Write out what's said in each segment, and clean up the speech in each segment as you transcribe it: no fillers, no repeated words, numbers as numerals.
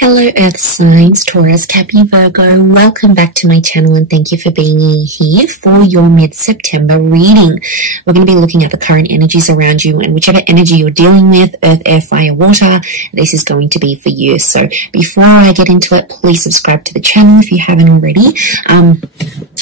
Hello Earth signs, Taurus, Capricorn, Virgo. Welcome back to my channel and thank you for being here for your mid-September reading. We're going to be looking at the current energies around you, and whichever energy you're dealing with, earth, air, fire, water, this is going to be for you. So before I get into it, please subscribe to the channel if you haven't already.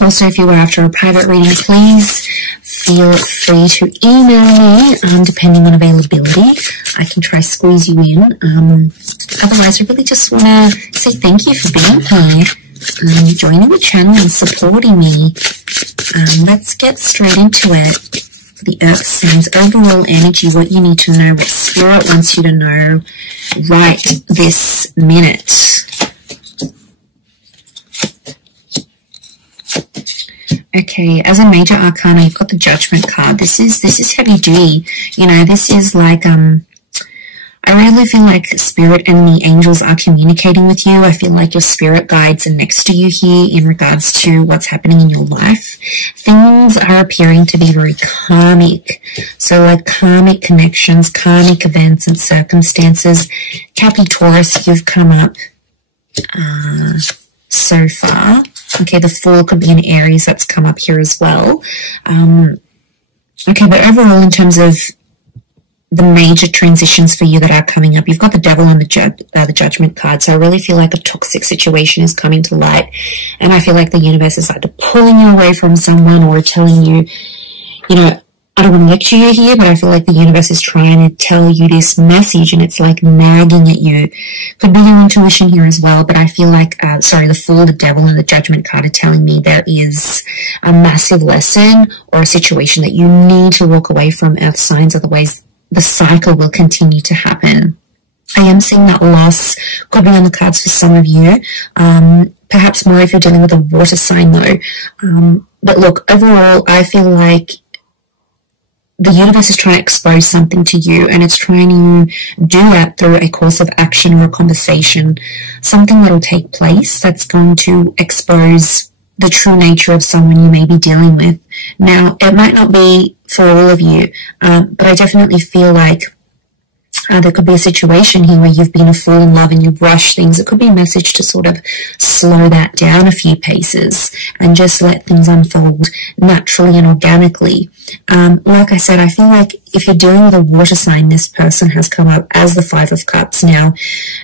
Also, if you were after a private reading, please feel free to email me, depending on availability. I can try squeeze you in. Otherwise, I really just want to say thank you for being here, joining the channel and supporting me. Let's get straight into it. The Earth signs, overall energy, what you need to know, what Spirit wants you to know right this minute. Okay, as a major arcana, you've got the Judgment card. This is heavy duty. You know, this is like I really feel like Spirit and the angels are communicating with you. I feel like your spirit guides are next to you here in regards to what's happening in your life. Things are appearing to be very karmic. So like karmic connections, karmic events and circumstances. Capricorn, Taurus, you've come up so far. Okay, the Fool could be an Aries that's come up here as well. Okay, but overall in terms of the major transitions for you that are coming up, you've got the Devil and the Judgment card. So I really feel like a toxic situation is coming to light, and I feel like the universe is either pulling you away from someone or telling you, you know, I don't want to lecture you here, but I feel like the universe is trying to tell you this message and it's like nagging at you. Could be your intuition here as well, but I feel like, the Fool, the Devil, and the Judgment card are telling me there is a massive lesson or a situation that you need to walk away from, Earth signs, otherwise the cycle will continue to happen. I am seeing that loss could be on the cards for some of you, perhaps more if you're dealing with a water sign though. But look, overall, I feel like the universe is trying to expose something to you, and it's trying to do that through a course of action or a conversation, something that will take place that's going to expose the true nature of someone you may be dealing with. Now, it might not be for all of you, but I definitely feel like there could be a situation here where you've been a fool in love and you've rushed things. It could be a message to sort of slow that down a few paces and just let things unfold naturally and organically. Like I said, I feel like if you're dealing with a water sign, this person has come up as the Five of Cups. Now,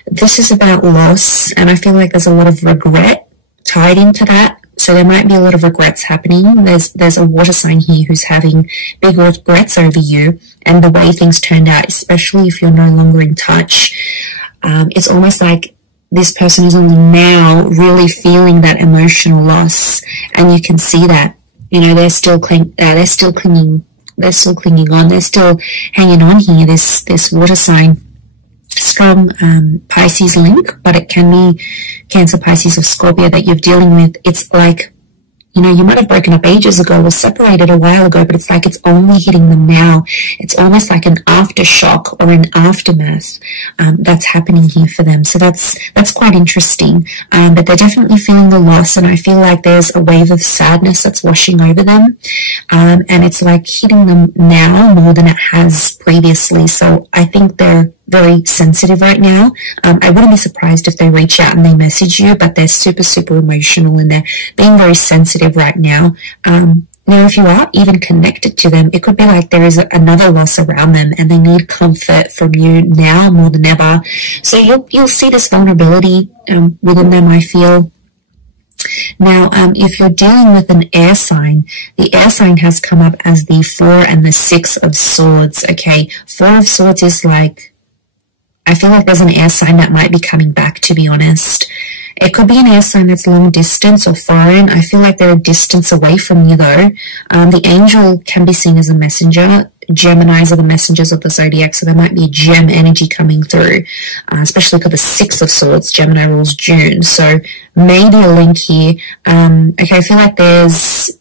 this is about loss, and I feel like there's a lot of regret tied into that. So there might be a lot of regrets happening. There's a water sign here who's having big regrets over you and the way things turned out, especially if you're no longer in touch. It's almost like this person is only now really feeling that emotional loss, and you can see that. You know, they're still clinging on, they're still hanging on here. This water sign, strong Pisces link, but it can be Cancer, Pisces, or Scorpio that you're dealing with. It's like, you know, you might have broken up ages ago or separated a while ago, but it's like it's only hitting them now. It's almost like an aftershock or an aftermath that's happening here for them. So that's quite interesting. But they're definitely feeling the loss, and I feel like there's a wave of sadness that's washing over them. And it's like hitting them now more than it has previously. So I think they're very sensitive right now. I wouldn't be surprised if they reach out and they message you, but they're super, super emotional and they're being very sensitive right now. Now, if you are even connected to them, it could be like there is another loss around them and they need comfort from you now more than ever. So you'll see this vulnerability within them, I feel. Now, if you're dealing with an air sign, the air sign has come up as the 4 and the 6 of Swords. Okay, 4 of Swords is like, I feel like there's an air sign that might be coming back, to be honest. It could be an air sign that's long distance or foreign. I feel like they're a distance away from you, though. The angel can be seen as a messenger. Geminis are the messengers of the zodiac, so there might be a gem energy coming through, especially because the 6 of Swords, Gemini rules June. So maybe a link here. Okay, I feel like there's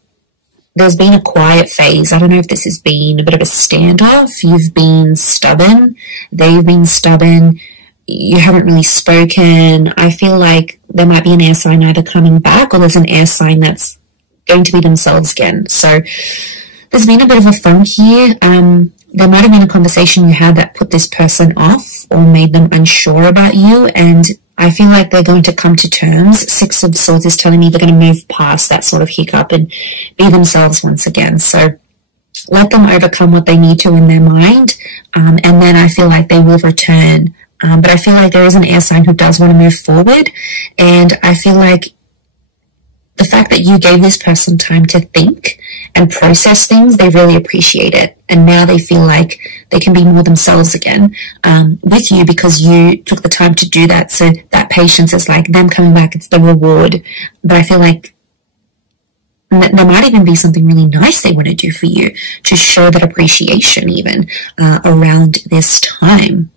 been a quiet phase. I don't know if this has been a bit of a standoff. You've been stubborn. They've been stubborn. You haven't really spoken. I feel like there might be an air sign either coming back or there's an air sign that's going to be themselves again. So there's been a bit of a funk here. There might have been a conversation you had that put this person off or made them unsure about you, and I feel like they're going to come to terms. Six of Swords is telling me they're going to move past that sort of hiccup and be themselves once again. So let them overcome what they need to in their mind, and then I feel like they will return. But I feel like there is an air sign who does want to move forward, and I feel like the fact that you gave this person time to think and process things, they really appreciate it. And now they feel like they can be more themselves again with you because you took the time to do that. So that patience is like them coming back, it's the reward. But I feel like there might even be something really nice they want to do for you to show that appreciation even around this time.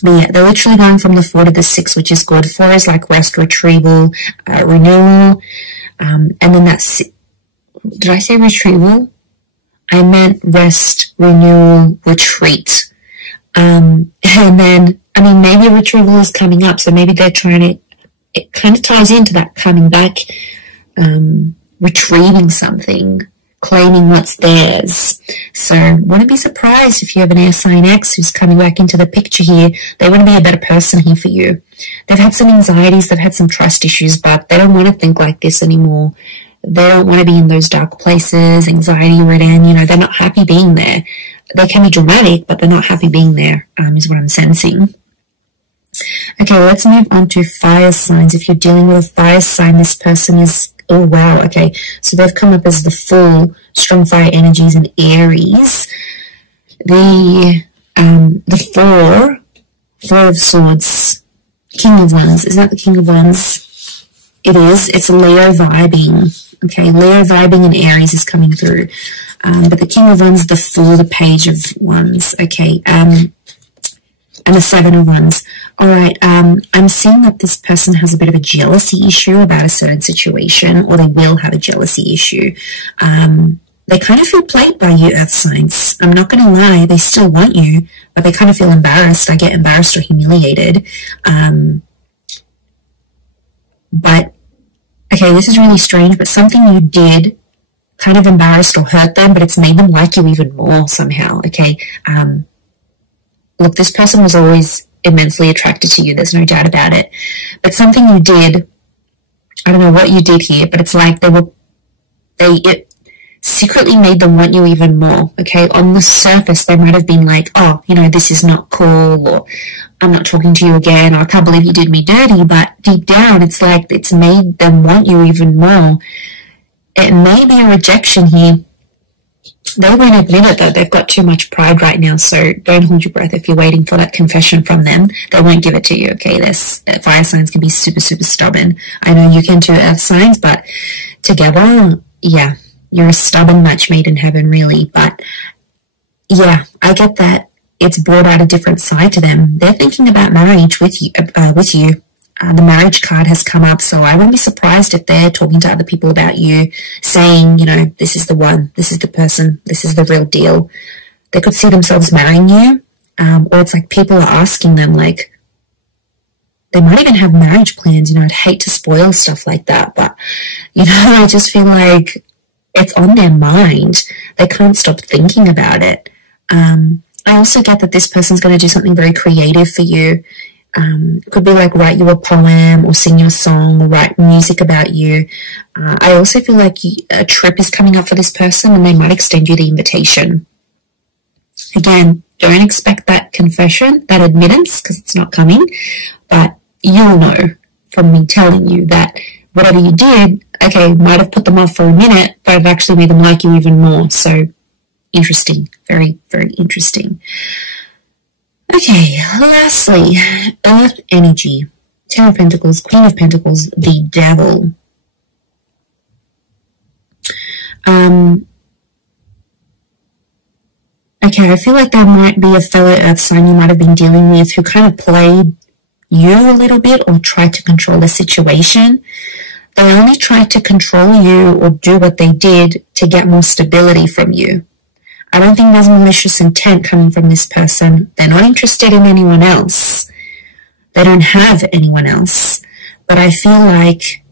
But yeah, they're literally going from the 4 to the 6, which is good. 4 is like rest, retrieval, renewal. And then that's, did I say retrieval? I meant rest, renewal, retreat. And then, I mean, maybe retrieval is coming up. So maybe they're trying to, it kind of ties into that coming back, retrieving something, claiming what's theirs. So wouldn't be surprised if you have an air sign X who's coming back into the picture here. They want to be a better person here for you. They've had some anxieties, they've had some trust issues, but they don't want to think like this anymore. They don't want to be in those dark places, anxiety ridden, you know, they're not happy being there. They can be dramatic, but they're not happy being there, is what I'm sensing. Okay, let's move on to fire signs. If you're dealing with a fire sign, this person is, oh wow, okay, so they've come up as the Fool, strong fire energies, and Aries. The Four of Swords, King of Wands, is that the King of Wands? It is, it's Leo vibing, okay, Leo vibing and Aries is coming through, but the King of Wands, the Fool, the Page of Wands, okay, and the 7 of Wands. All right, I'm seeing that this person has a bit of a jealousy issue about a certain situation, or they will have a jealousy issue. They kind of feel played by you, Earth signs. I'm not going to lie, they still want you, but they kind of feel embarrassed. I get embarrassed or humiliated. But, okay, this is really strange, but something you did kind of embarrassed or hurt them, but it's made them like you even more somehow, okay? Look, this person was always immensely attracted to you, there's no doubt about it. But something you did, I don't know what you did here, but it's like it secretly made them want you even more, okay? On the surface, they might have been like, oh, you know, this is not cool, or I'm not talking to you again, or I can't believe you did me dirty, but deep down, it's like it's made them want you even more. It may be a rejection here. They won't admit it though, they've got too much pride right now, so don't hold your breath if you're waiting for that confession from them. They won't give it to you, okay? Fire signs can be super, super stubborn. I know you can too, Earth signs, but together, yeah, you're a stubborn match made in heaven, really. But yeah, I get that it's brought out a different side to them. They're thinking about marriage with you. The marriage card has come up, so I wouldn't be surprised if they're talking to other people about you, saying, you know, this is the one, this is the person, this is the real deal. They could see themselves marrying you, or it's like people are asking them, like, they might even have marriage plans, you know, I'd hate to spoil stuff like that, but, you know, I just feel like it's on their mind. They can't stop thinking about it. I also get that this person's going to do something very creative for you. It could be like write you a poem or sing you a song or write music about you. I also feel like a trip is coming up for this person and they might extend you the invitation. Again, don't expect that confession, that admittance, because it's not coming, but you'll know from me telling you that whatever you did, okay, might have put them off for a minute, but it actually made them like you even more. So interesting, very, very interesting. Okay, lastly, Earth energy, 10 of Pentacles, Queen of Pentacles, the Devil. Okay, I feel like there might be a fellow Earth sign you might have been dealing with who kind of played you a little bit or tried to control the situation. They only tried to control you or do what they did to get more stability from you. I don't think there's malicious intent coming from this person. They're not interested in anyone else. They don't have anyone else. But I feel like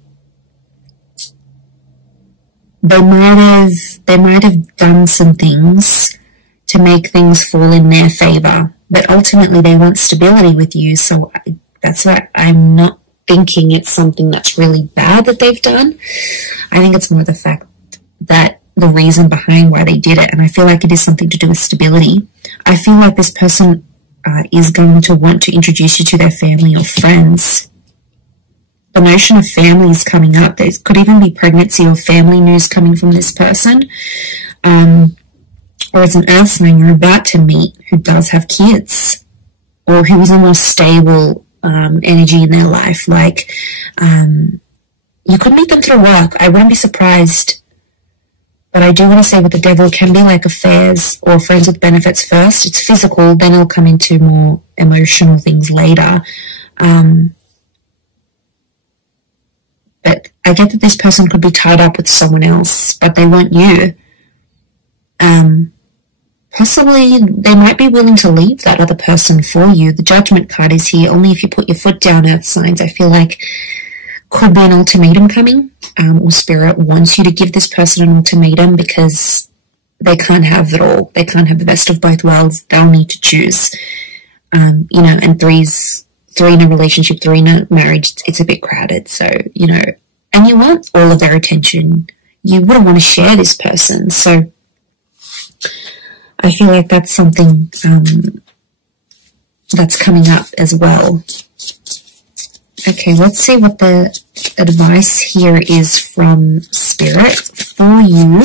they might have done some things to make things fall in their favor. But ultimately they want stability with you, so That's why I'm not thinking it's something that's really bad that they've done. I think it's more the fact that the reason behind why they did it, and I feel like it is something to do with stability. I feel like this person is going to want to introduce you to their family or friends. The notion of family is coming up. There could even be pregnancy or family news coming from this person. Or it's an earth sign you're about to meet who does have kids, or who is a more stable energy in their life. Like, you could meet them through work. I wouldn't be surprised. But I do want to say with the devil, it can be like affairs or friends with benefits first. It's physical, then it'll come into more emotional things later. But I get that this person could be tied up with someone else, but they want you. Possibly they might be willing to leave that other person for you. The Judgment card is here. Only if you put your foot down, earth signs. I feel like could be an ultimatum coming, or Spirit wants you to give this person an ultimatum because they can't have it all. They can't have the best of both worlds. They'll need to choose. You know, and three in a relationship, 3 in a marriage, it's a bit crowded. So, you know, and you want all of their attention. You wouldn't want to share this person. So I feel like that's something that's coming up as well. Okay, let's see what the advice here is from Spirit for you.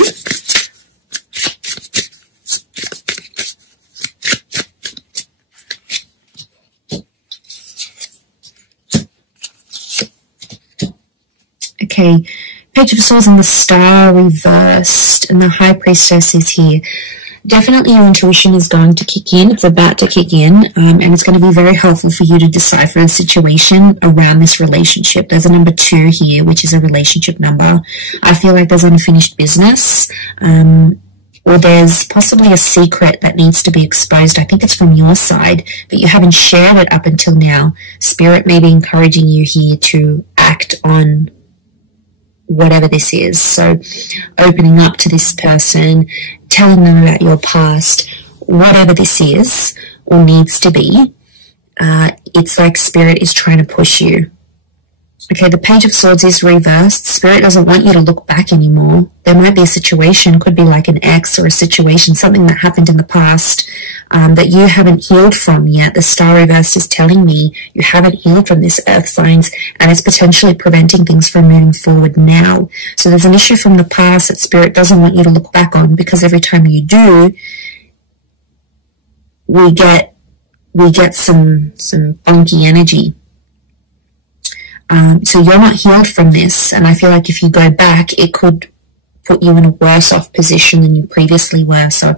Okay, Page of Swords and the Star reversed, and the High Priestess is here. Definitely your intuition is going to kick in. It's about to kick in, and it's going to be very helpful for you to decipher the situation around this relationship. There's a number 2 here, which is a relationship number. I feel like there's unfinished business, or there's possibly a secret that needs to be exposed. I think it's from your side, but you haven't shared it up until now. Spirit may be encouraging you here to act on whatever this is. So opening up to this person, telling them about your past, whatever this is or needs to be, it's like Spirit is trying to push you. Okay, the Page of Swords is reversed. Spirit doesn't want you to look back anymore. There might be a situation, could be like an ex or a situation, something that happened in the past that you haven't healed from yet. The Star reversed is telling me you haven't healed from this, earth signs, and it's potentially preventing things from moving forward now. So there's an issue from the past that Spirit doesn't want you to look back on, because every time you do, we get some funky energy. So you're not healed from this, and I feel like if you go back, it could put you in a worse off position than you previously were. So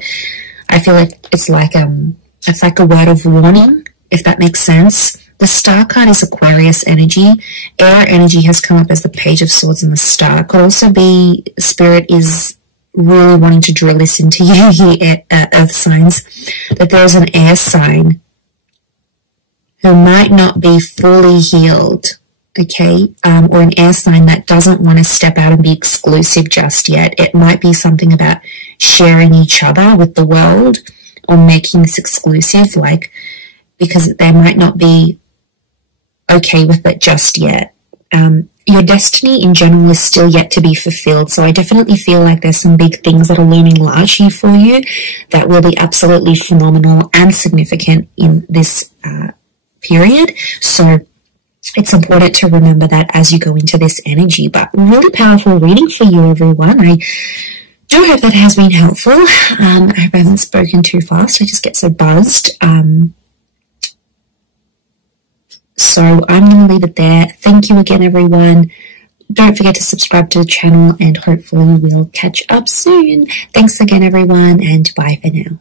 I feel like it's like a word of warning, if that makes sense. The Star card is Aquarius energy. Air energy has come up as the Page of Swords and the Star. It could also be Spirit is really wanting to drill this into you here, earth signs, that there's an air sign who might not be fully healed. Okay, or an air sign that doesn't want to step out and be exclusive just yet. It might be something about sharing each other with the world or making this exclusive, like, because they might not be okay with it just yet. Your destiny in general is still yet to be fulfilled, so I definitely feel like there's some big things that are looming large here for you that will be absolutely phenomenal and significant in this period. So it's important to remember that as you go into this energy. But really powerful reading for you, everyone. I do hope that has been helpful. I hope I haven't spoken too fast. I just get so buzzed. So I'm going to leave it there. Thank you again, everyone. Don't forget to subscribe to the channel, and hopefully we'll catch up soon. Thanks again, everyone, and bye for now.